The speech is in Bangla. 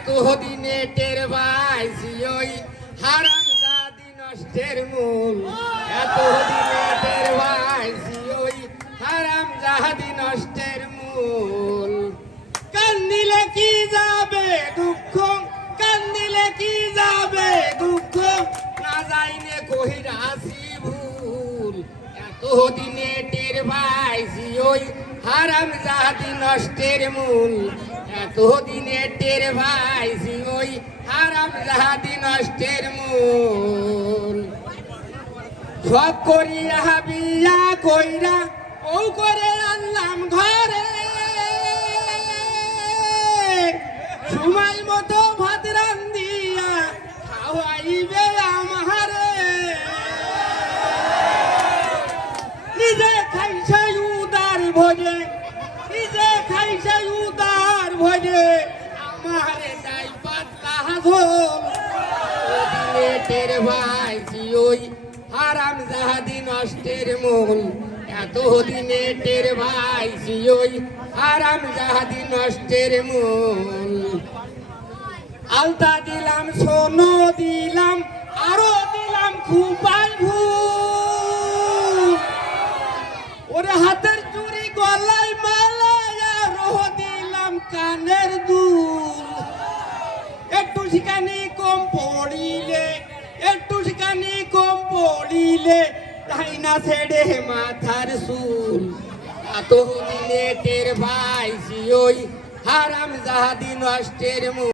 এতদিনে টের পাইছি ওই হারামজাদি নষ্টের মূল। এতদিনে টের পাইছি ওই হারামজাদি নষ্টের মূল। কান্দিলে কি যাবে দুঃখ, কান্দিলে কি যাবে দুঃখ, না যাইনে কহিরাছি ভুল। এতদিনে টের পাইছি ওই হারামজাদি নষ্টের মূল। এতদিনে টের পাইছি ওই হারামজাদি নষ্টের মূল। সব করিয়া বিয়া কইরা ও করে আনলাম ঘরে, সময় মতো ভাত রান্ধিয়া খাওয়াইবে আমারে। নিজে খাইছে উদার ভোজে, নিজে খাইছে উদার ভোজে, আমারে দাই পাতলা ঝোল। এতদিনে টের পাইছি ওই হারামজাদি নষ্টের মূল। এতদিনে টের পাইছি ওই হারামজাদি নষ্টের মূল। আলতা দিলাম, সোনো দিলাম, আরো দিলাম খুপাই ভুল। ওরে হাতের চুড়ি গলায় মালা, আরো দিলাম কানের দুল। একটু শিকানি কম পড়িলে, একটু শিকানি কম পড়িলে, তাই না ছেড়ে মাথার চুল। এতদিনে টের পাইছি ওই হারামজাদি নষ্টের মূল।